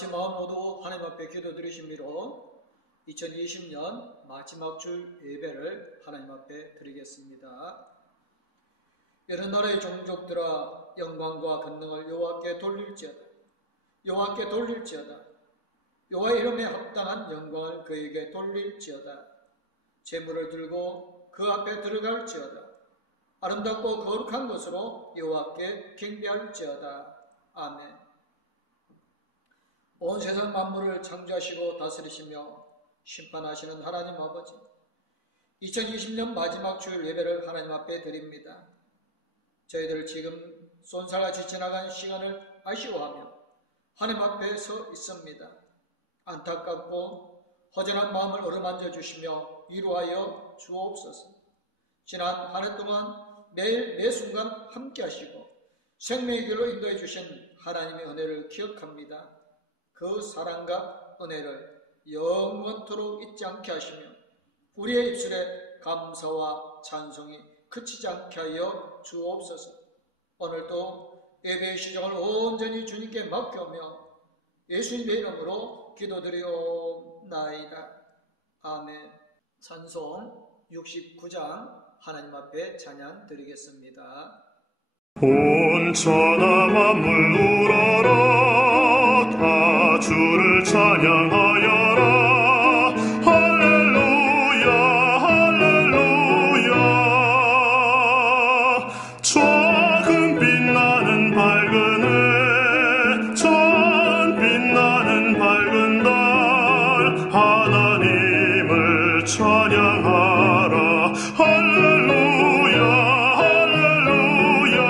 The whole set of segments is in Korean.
같이 마음 모두 하나님 앞에 기도드리심으로 2020년 마지막 주 예배를 하나님 앞에 드리겠습니다. 여러 나라의 종족들아 영광과 권능을 여호와께 돌릴지어다. 여호와께 돌릴지어다. 여호와의 이름에 합당한 영광을 그에게 돌릴지어다. 제물을 들고 그 앞에 들어갈지어다. 아름답고 거룩한 것으로 여호와께 경배할지어다. 아멘. 온 세상 만물을 창조하시고 다스리시며 심판하시는 하나님 아버지, 2020년 마지막 주일 예배를 하나님 앞에 드립니다. 저희들 지금 쏜살같이 지나간 시간을 아쉬워하며 하나님 앞에 서 있습니다. 안타깝고 허전한 마음을 어루만져 주시며 위로하여 주옵소서. 지난 한 해 동안 매일 매 순간 함께 하시고 생명의 길로 인도해 주신 하나님의 은혜를 기억합니다. 그 사랑과 은혜를 영원토록 잊지 않게 하시며 우리의 입술에 감사와 찬송이 그치지 않게 하여 주옵소서. 오늘도 예배의 시정을 온전히 주님께 맡겨오며 예수님의 이름으로 기도드리옵나이다. 아멘. 찬송 69장 하나님 앞에 찬양 드리겠습니다. 온 천하 만물 울어라, 다 주를 찬양하여라. 할렐루야 할렐루야. 조금 빛나는 밝은 해, 전 빛나는 밝은 달, 하나님을 찬양하라. 할렐루야 할렐루야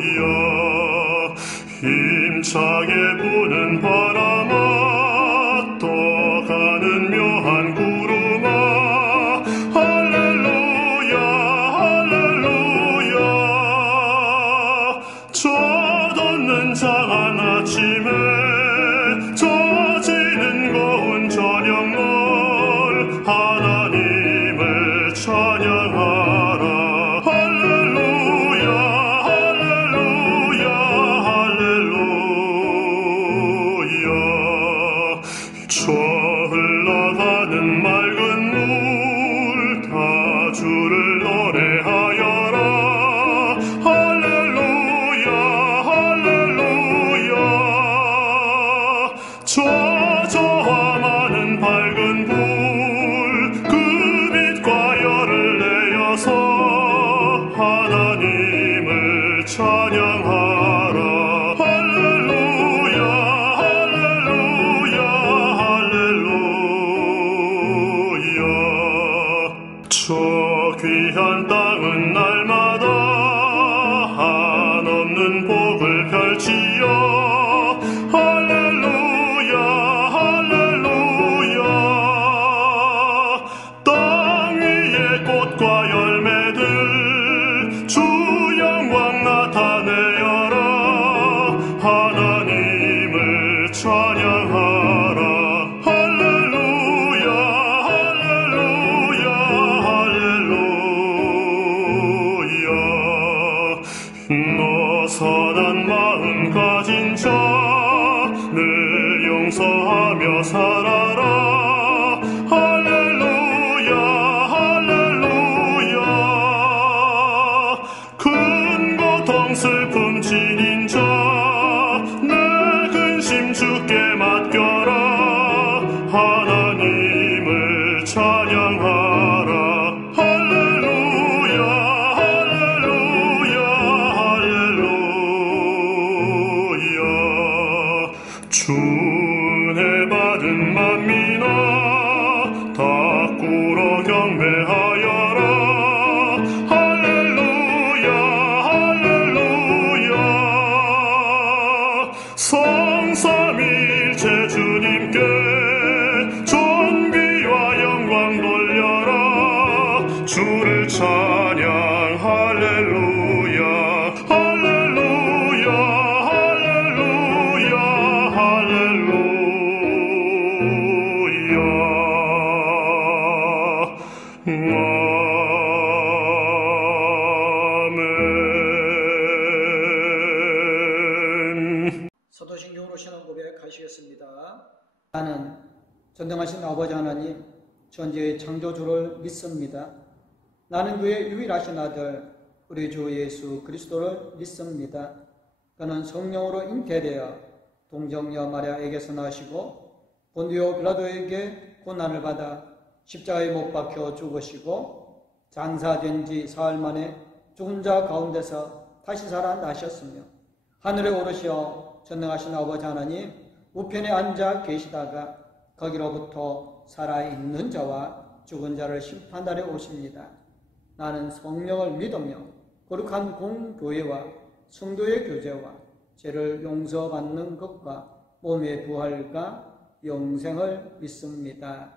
할렐루야. 힘차게 부는 바람아, 떠가는 묘한 구름아, 할렐루야 할렐루야. 젖없는 장한 아침에, 젖지는 고운 저녁물, 하나님을 찬양하라. 할렐루야 할렐루야 할렐루야. 저 흘러가는 맑은 물, 다 주를 노래하여라. 할렐루야 할렐루야. 저저와 많은 밝은 불, 그 빛과 열을 내어서 하나님을 찬양하라. 할렐루야 할렐루야 할렐루야. 저 귀한 땅은 날마다 한없는 복을 펼치어 할렐루야 할렐루야. 땅 위에 꽃과 열매들, 주 영광 나타내어라. 하나님을 찬양하라. 할렐루야 할렐루야 할렐루야. 너 선한 마음 가진 자, 늘 용서하며 살아라. 할렐루야 할렐루야. 큰 고통 슬픔 지닌 자, 내 근심 주께 맡겨라. 하나님을 찬양하라. 할렐루야 할렐루야 할렐루야. 주은혜 받은 만민아, 다 꿇어 경배하여라. 할렐루야 할렐루야. 성삼위일체 주님께 존귀와 영광 돌려라. 주를 찬양. 할렐루야 할렐루야 할렐루야 할렐루야. 아멘. 성령으로 신앙 고백하시겠습니다. 나는 전능하신 아버지 하나님, 전지의 창조주를 믿습니다. 나는 그의 유일하신 아들, 우리 주 예수 그리스도를 믿습니다. 그는 성령으로 잉태되어 동정녀 마리아에게서 나시고 본디오 빌라도에게 고난을 받아 십자가에 못 박혀 죽으시고 장사된 지 사흘 만에 죽은 자 가운데서 다시 살아나셨으며 하늘에 오르시어 전능하신 아버지 하나님 우편에 앉아 계시다가 거기로부터 살아있는 자와 죽은 자를 심판하러 오십니다. 나는 성령을 믿으며 거룩한 공교회와 성도의 교제와 죄를 용서받는 것과 몸의 부활과 영생을 믿습니다.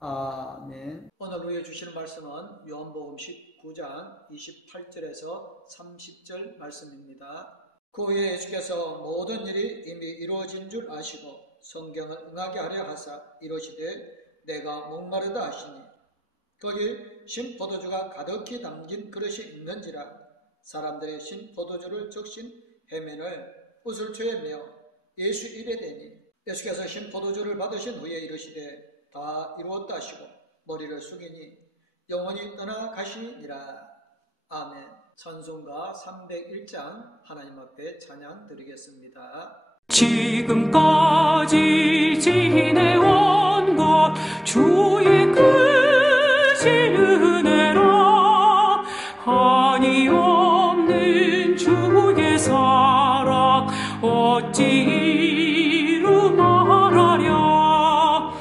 아멘. 오늘 우리에게 주시는 말씀은 요한복음 19장 28절에서 30절 말씀입니다. 그 후에 예수께서 모든 일이 이미 이루어진 줄 아시고 성경을 응하게 하려 하사 이르시되 내가 목마르다 하시니 거기 신포도주가 가득히 담긴 그릇이 있는지라 사람들이 신포도주를 적신 해면을 우슬초에 메어 예수 입에 대니 예수께서 신포도주를 받으신 후에 이르시되 다 이루었다 하시고 머리를 숙이니 영원히 떠나가시니라. 아멘. 찬송가 301장 하나님 앞에 찬양 드리겠습니다. 지금까지 지내온 것 주의 크신 은혜라 한이 없는 주의 사랑 어찌 이루 말하랴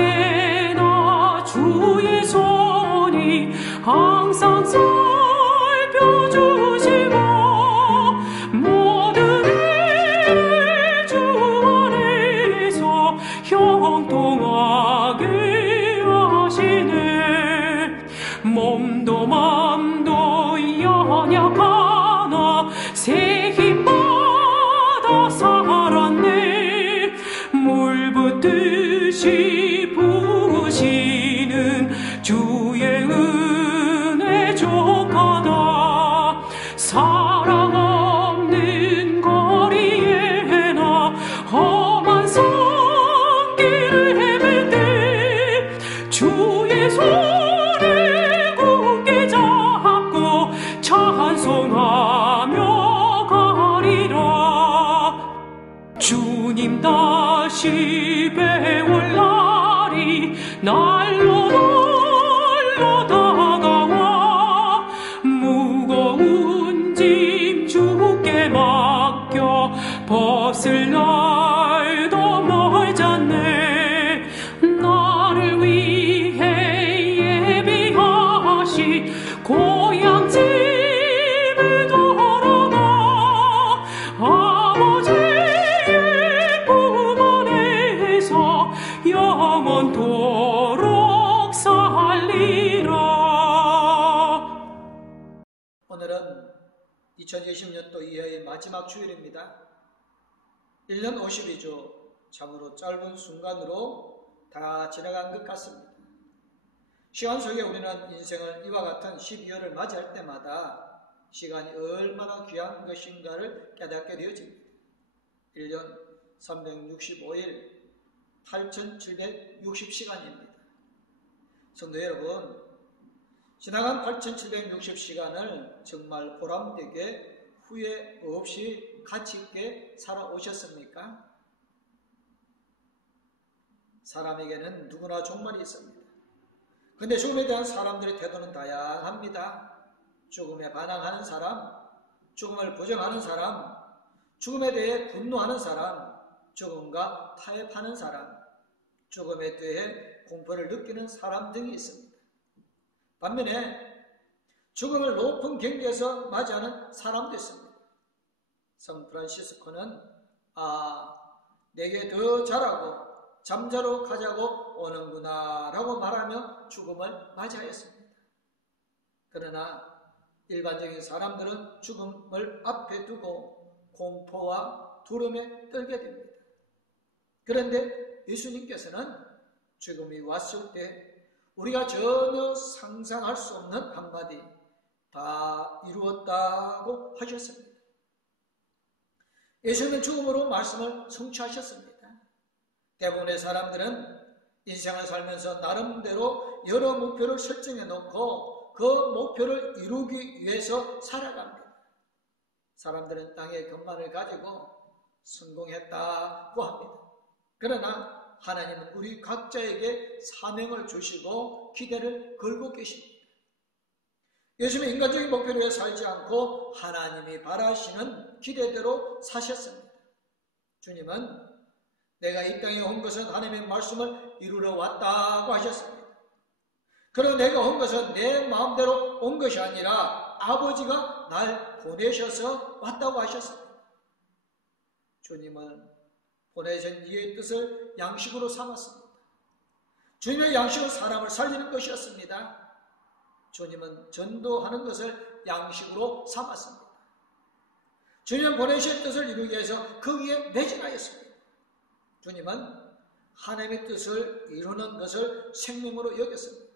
자나깨나 주의 손이 항상 살펴주시고 모든 일 주 안에서 형통하게 하시네 몸도 맘도 연약하나 새 힘 받아 살았네 물 붓듯이 부으시는 주의 은혜 족하다 사랑 없는 거리에 나 험한 손길을 헤맬 때 주의 손을 굳게 잡고 찬송하며 가리라 주님 다시 배울 날이 날로 다가와 무거운 짐 주께 맡겨 벗을 날도 멀잖네 나를 위해 예비하신 고향 집에 돌아가 아버지의 품 안에서 영원토록 살리라. 오늘은 2020년도 2회의 마지막 주일입니다. 1년 52주 참으로 짧은 순간으로 다 지나간 것 같습니다. 시간 속에 우리는 인생을 이와 같은 12월을 맞이할 때마다 시간이 얼마나 귀한 것인가를 깨닫게 되어집니다. 1년 365일 8760시간입니다. 성도 여러분, 지나간 8760시간을 정말 보람되게 후회 없이 가치 있게 살아오셨습니까? 사람에게는 누구나 종말이 있습니다. 그런데 죽음에 대한 사람들의 태도는 다양합니다. 죽음에 반항하는 사람, 죽음을 부정하는 사람, 죽음에 대해 분노하는 사람, 죽음과 타협하는 사람, 죽음에 대해 공포를 느끼는 사람 등이 있습니다. 반면에 죽음을 높은 경계에서 맞이하는 사람도 있습니다. 성 프란시스코는 내게 더 잘하고 잠자러 가자고 오는구나 라고 말하며 죽음을 맞이하였습니다. 그러나 일반적인 사람들은 죽음을 앞에 두고 공포와 두려움에 떨게 됩니다. 그런데 예수님께서는 죽음이 왔을 때 우리가 전혀 상상할 수 없는 한마디 다 이루었다고 하셨습니다. 예수님은 죽음으로 말씀을 성취하셨습니다. 대부분의 사람들은 인생을 살면서 나름대로 여러 목표를 설정해 놓고 그 목표를 이루기 위해서 살아갑니다. 사람들은 땅의 것만을 가지고 성공했다고 합니다. 그러나 하나님은 우리 각자에게 사명을 주시고 기대를 걸고 계십니다. 예수님은 인간적인 목표를 위해 살지 않고 하나님이 바라시는 기대대로 사셨습니다. 주님은 내가 이 땅에 온 것은 하나님의 말씀을 이루러 왔다고 하셨습니다. 그러나 내가 온 것은 내 마음대로 온 것이 아니라 아버지가 날 보내셔서 왔다고 하셨습니다. 주님은 보내신 이의 뜻을 양식으로 삼았습니다. 주님의 양식은 사람을 살리는 것이었습니다. 주님은 전도하는 것을 양식으로 삼았습니다. 주님은 보내신 뜻을 이루기 위해서 그 위에 매진하였습니다. 주님은 하나님의 뜻을 이루는 것을 생명으로 여겼습니다.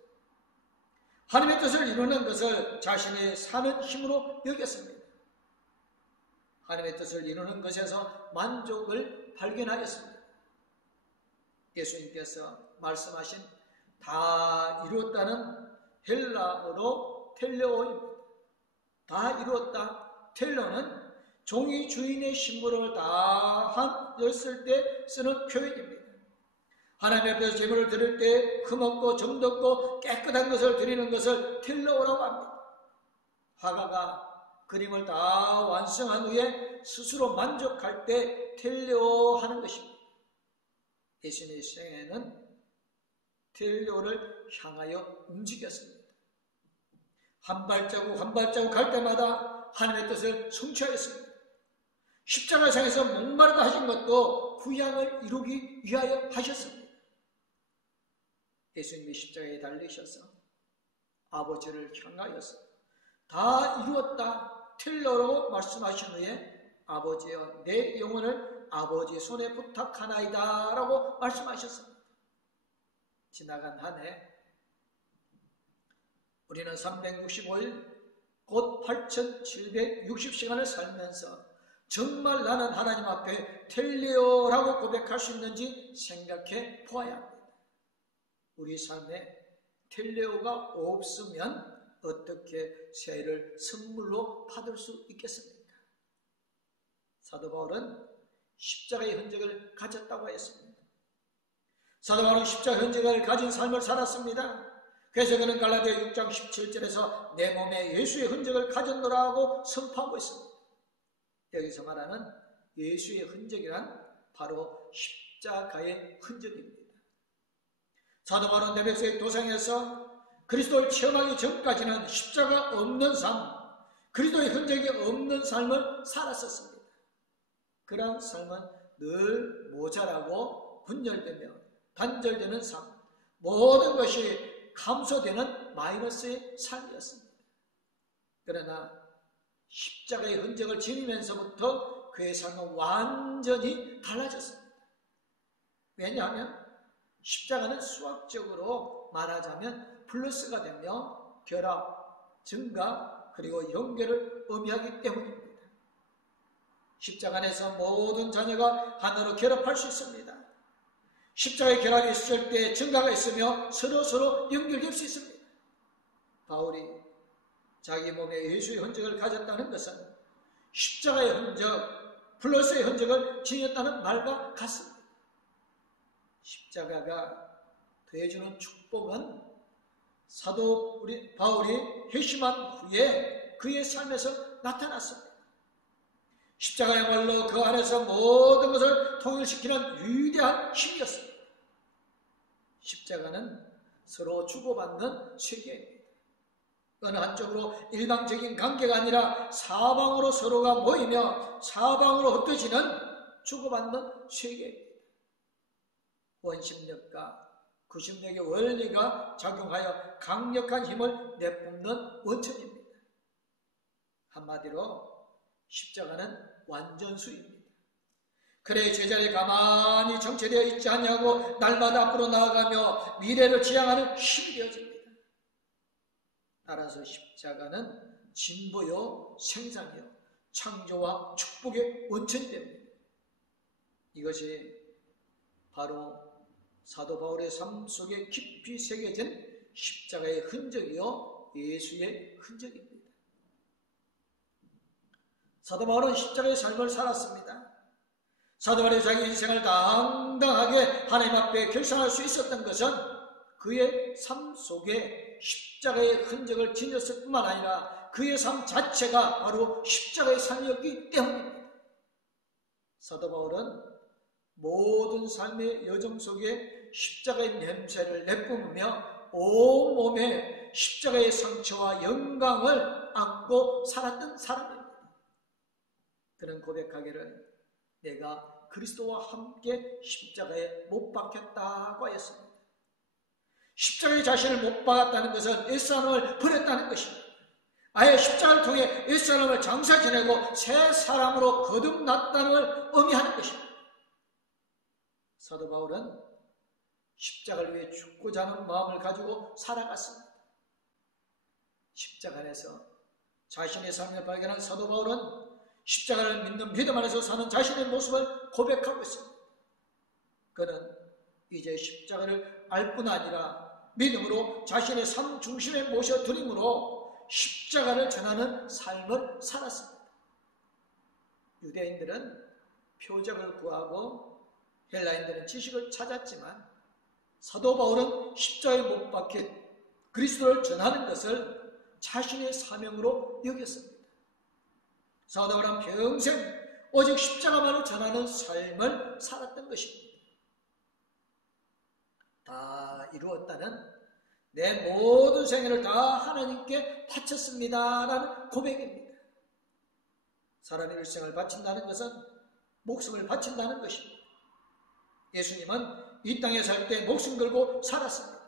하나님의 뜻을 이루는 것을 자신이 사는 힘으로 여겼습니다. 하나님의 뜻을 이루는 것에서 만족을 발견하였습니다. 예수님께서 말씀하신 다 이루었다는 헬라어로 텔레오입니다. 다 이루었다. 텔레오는 종이 주인의 심부름을 다 했을 때 쓰는 표현입니다. 하나님 앞에서 제물을 드릴 때 흠없고 정없고 깨끗한 것을 드리는 것을 텔레오라고 합니다. 화가가 그림을 다 완성한 후에 스스로 만족할 때 텔레오 하는 것입니다. 예수님의 생애는 텔레오를 향하여 움직였습니다. 한 발자국 한 발자국 갈 때마다 하나님의 뜻을 성취하였습니다. 십자가상에서 목마르다 하신 것도 구약을 이루기 위하여 하셨습니다. 예수님이 십자가에 달리셔서 아버지를 향하여서 다 이루었다 텔레오라고 말씀하신 후에 아버지여 내 영혼을 아버지 손에 부탁하나이다 라고 말씀하셨습니다. 지나간 한 해 우리는 365일 곧 8760시간을 살면서 정말 나는 하나님 앞에 텔레오라고 고백할 수 있는지 생각해 보아야 합니다. 우리 삶에 텔레오가 없으면 어떻게 새해를 선물로 받을 수 있겠습니까? 사도 바울은 십자가의 흔적을 가졌다고 했습니다. 사도 바울은 십자가의 흔적을 가진 삶을 살았습니다. 그래서 그는 갈라디아 6장 17절에서 내 몸에 예수의 흔적을 가졌노라고 선포하고 있습니다. 여기서 말하는 예수의 흔적이란 바로 십자가의 흔적입니다. 사도 바울은 에베소의 도상에서 그리스도를 체험하기 전까지는 십자가 없는 삶, 그리스도의 흔적이 없는 삶을 살았었습니다. 그런 삶은 늘 모자라고 분열되며 단절되는 삶, 모든 것이 감소되는 마이너스의 삶이었습니다. 그러나 십자가의 흔적을 지니면서부터 그의 삶은 완전히 달라졌습니다. 왜냐하면 십자가는 수학적으로 말하자면 플러스가 되며 결합, 증가, 그리고 연결을 의미하기 때문입니다. 십자가 안에서 모든 자녀가 하나로 결합할 수 있습니다. 십자가의 결합이 있을 때 증가가 있으며 서로 연결될 수 있습니다. 바울이 자기 몸에 예수의 흔적을 가졌다는 것은 십자가의 흔적, 플러스의 흔적을 지녔다는 말과 같습니다. 십자가가 더해주는 축복은 사도 바울이 회심한 후에 그의 삶에서 나타났습니다. 십자가야말로 그 안에서 모든 것을 통일시키는 위대한 힘이었습니다. 십자가는 서로 주고받는 세계입니다. 어느 한쪽으로 일방적인 관계가 아니라 사방으로 서로가 모이며 사방으로 흩어지는 주고받는 세계입니다. 원심력과 구심력의 원리가 작용하여 강력한 힘을 내뿜는 원천입니다. 한마디로 십자가는 완전수입니다. 그래 제자리에 가만히 정체되어 있지 않냐고 날마다 앞으로 나아가며 미래를 지향하는 힘이 되어집니다. 따라서 십자가는 진보요 생산이요 창조와 축복의 원천이 됩니다. 이것이 바로 사도 바울의 삶 속에 깊이 새겨진 십자가의 흔적이요 예수의 흔적입니다. 사도 바울은 십자가의 삶을 살았습니다. 사도 바울이 자기 인생을 당당하게 하나님 앞에 결산할 수 있었던 것은 그의 삶 속에 십자가의 흔적을 지녔을 뿐만 아니라 그의 삶 자체가 바로 십자가의 삶이었기 때문입니다. 사도 바울은 모든 삶의 여정 속에 십자가의 냄새를 내뿜으며 온몸에 십자가의 상처와 영광을 안고 살았던 사람입니다. 그는 고백하기를 내가 그리스도와 함께 십자가에 못 박혔다고 하였습니다. 십자가에 자신을 못 박았다는 것은 옛사람을 버렸다는 것입니다. 아예 십자가를 통해 옛사람을 장사 지내고 새 사람으로 거듭났다는 걸 의미하는 것입니다. 사도 바울은 십자가를 위해 죽고자 하는 마음을 가지고 살아갔습니다. 십자가 안에서 자신의 삶을 발견한 사도 바울은 십자가를 믿는 믿음 안에서 사는 자신의 모습을 고백하고 있습니다. 그는 이제 십자가를 알 뿐 아니라 믿음으로 자신의 삶 중심에 모셔드림으로 십자가를 전하는 삶을 살았습니다. 유대인들은 표적을 구하고 헬라인들은 지식을 찾았지만 사도 바울은 십자가에 못 박힌 그리스도를 전하는 것을 자신의 사명으로 여겼습니다. 사도 바울은 평생 오직 십자가만을 전하는 삶을 살았던 것입니다. 다 이루었다는 내 모든 생애를 다 하나님께 바쳤습니다라는 고백입니다. 사람의 일생을 바친다는 것은 목숨을 바친다는 것입니다. 예수님은 이 땅에 살 때 목숨 걸고 살았습니다.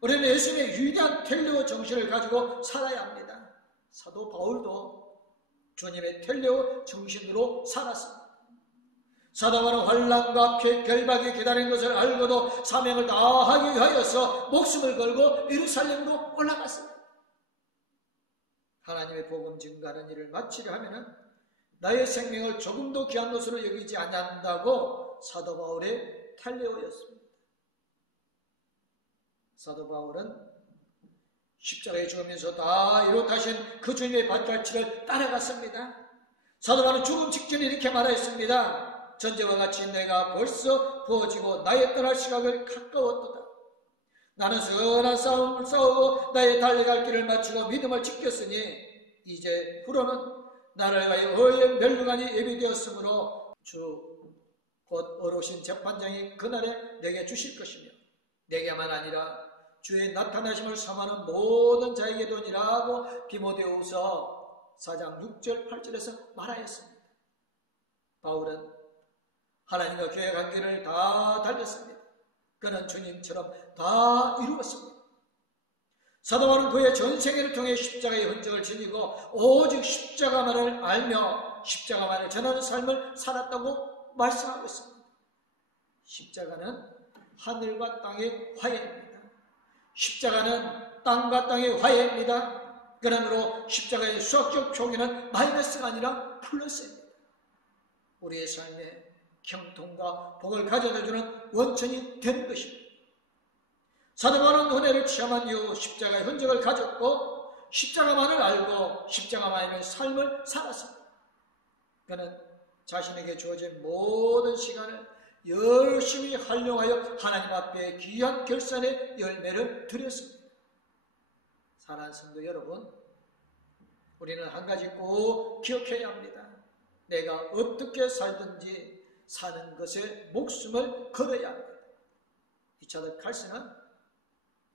우리는 예수님의 위대한 텔레오 정신을 가지고 살아야 합니다. 사도 바울도 주님의 텔레오 정신으로 살았습니다. 사도 바울은 환난과 결박이 기다린 것을 알고도 사명을 다하기 위하여서 목숨을 걸고 예루살렘으로 올라갔습니다. 하나님의 복음 증거하는 일을 마치려 하면은 나의 생명을 조금도 귀한 것으로 여기지 아니한다고 사도 바울의 텔레오였습니다. 사도 바울은 십자가에 죽으면서 다 이룩하신 그 주님의 발자취를 따라갔습니다. 사도 바울은 죽음 직전에 이렇게 말하였습니다. 전제와 같이 내가 벌써 부어지고 나의 떠날 시각을 가까웠도다. 나는 선한 싸움을 싸우고 나의 달려갈 길을 마치고 믿음을 지켰으니 이제 후로는 나를 위하여 의의 멸류관이 예비되었으므로 주 곧 어르신 재판장이 그날에 내게 주실 것이며 내게만 아니라 주의 나타나심을 삼하는 모든 자에게 도니라고 디모데후서 4장 6절 8절에서 말하였습니다. 바울은 하나님과 교회 관계를 다 달렸습니다. 그는 주님처럼 다 이루었습니다. 사도 바울은 그의 전생애를 통해 십자가의 흔적을 지니고 오직 십자가만을 알며 십자가만을 전하는 삶을 살았다고 말씀하고 있습니다. 십자가는 하늘과 땅의 화해입니다. 십자가는 땅과 땅의 화해입니다. 그러므로 십자가의 수학적 표기는 마이너스가 아니라 플러스입니다. 우리의 삶에 경통과 복을 가져다주는 원천이 되는 것입니다. 사도 바울은 은혜를 체험한 이후 십자가의 흔적을 가졌고 십자가만을 알고 십자가만의 삶을 살았습니다. 그는 자신에게 주어진 모든 시간을 열심히 활용하여 하나님 앞에 귀한 결산의 열매를 드렸습니다. 사랑하는 성도 여러분, 우리는 한 가지 꼭 기억해야 합니다. 내가 어떻게 살든지 사는 것에 목숨을 걸어야 합니다. 리차드 칼슨은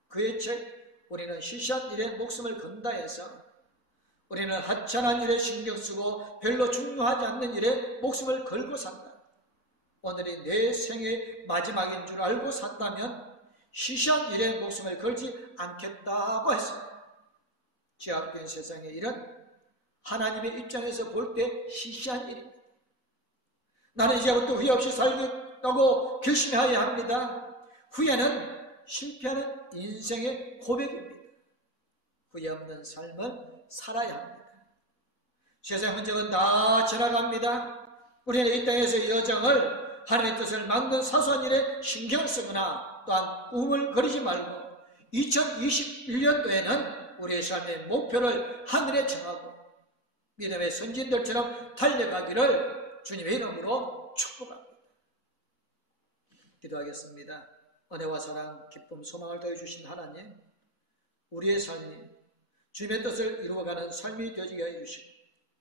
그의 책 우리는 시시한 일에 목숨을 건다 해서 우리는 하찮은 일에 신경 쓰고 별로 중요하지 않는 일에 목숨을 걸고 산다. 오늘이 내 생의 마지막인 줄 알고 산다면 시시한 일에 목숨을 걸지 않겠다고 했습니다. 죄악된 세상의 일은 하나님의 입장에서 볼 때 시시한 일입니다. 나는 이제부터 후회 없이 살겠다고 결심해야 합니다. 후회는 실패하는 인생의 고백입니다. 후회 없는 삶을 살아야 합니다. 세상 흔적은 다 지나갑니다. 우리는 이 땅에서 여정을 하나님의 뜻을 막는 사소한 일에 신경 쓰거나 또한 꿈을 거리지 말고 2021년도에는 우리의 삶의 목표를 하늘에 정하고 믿음의 선진들처럼 달려가기를 주님의 이름으로 축복합니다. 기도하겠습니다. 은혜와 사랑, 기쁨, 소망을 더해주신 하나님, 우리의 삶이 주님의 뜻을 이루어가는 삶이 되어지게 해주시고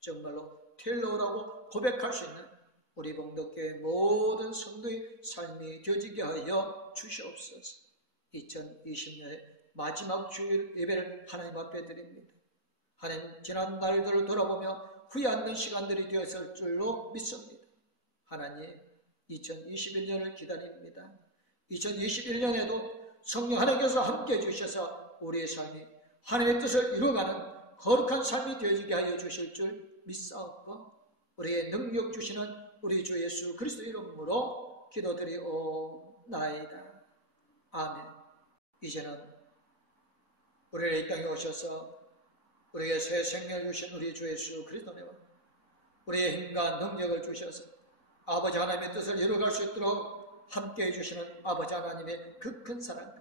정말로 텔러라고 고백할 수 있는 우리 봉독교회 모든 성도의 삶이 되어지게 하여 주시옵소서. 2020년의 마지막 주일 예배를 하나님 앞에 드립니다. 하나님, 지난 날들을 돌아보며 후회 않는 시간들이 되었을 줄로 믿습니다. 하나님, 2021년을 기다립니다. 2021년에도 성령 하나님께서 함께해 주셔서 우리의 삶이 하나님의 뜻을 이루어가는 거룩한 삶이 되어지게 하여 주실 줄 믿사옵고 우리의 능력 주시는 우리 주 예수 그리스도 이름으로 기도드리오나이다. 아멘. 이제는 우리를 이 땅에 오셔서 우리에게 새 생명을 주신 우리 주 예수 그리스도님은 우리의 힘과 능력을 주셔서 아버지 하나님의 뜻을 이루어갈 수 있도록 함께해 주시는 아버지 하나님의 그 큰 사랑,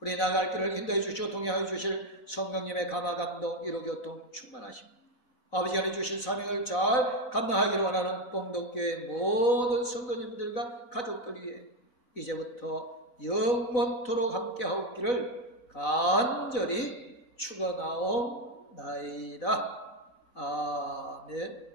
우리 나갈 길을 인도해 주시고 동행하여 주실 성령님의 감화 감동 이로 교통 충만하심, 아버지 하나님 주신 사명을 잘 감당하기를 원하는 봉독교회 모든 성도님들과 가족들 위해 이제부터 영원토록 함께하옵기를 간절히 축원하옵나이다. 아멘.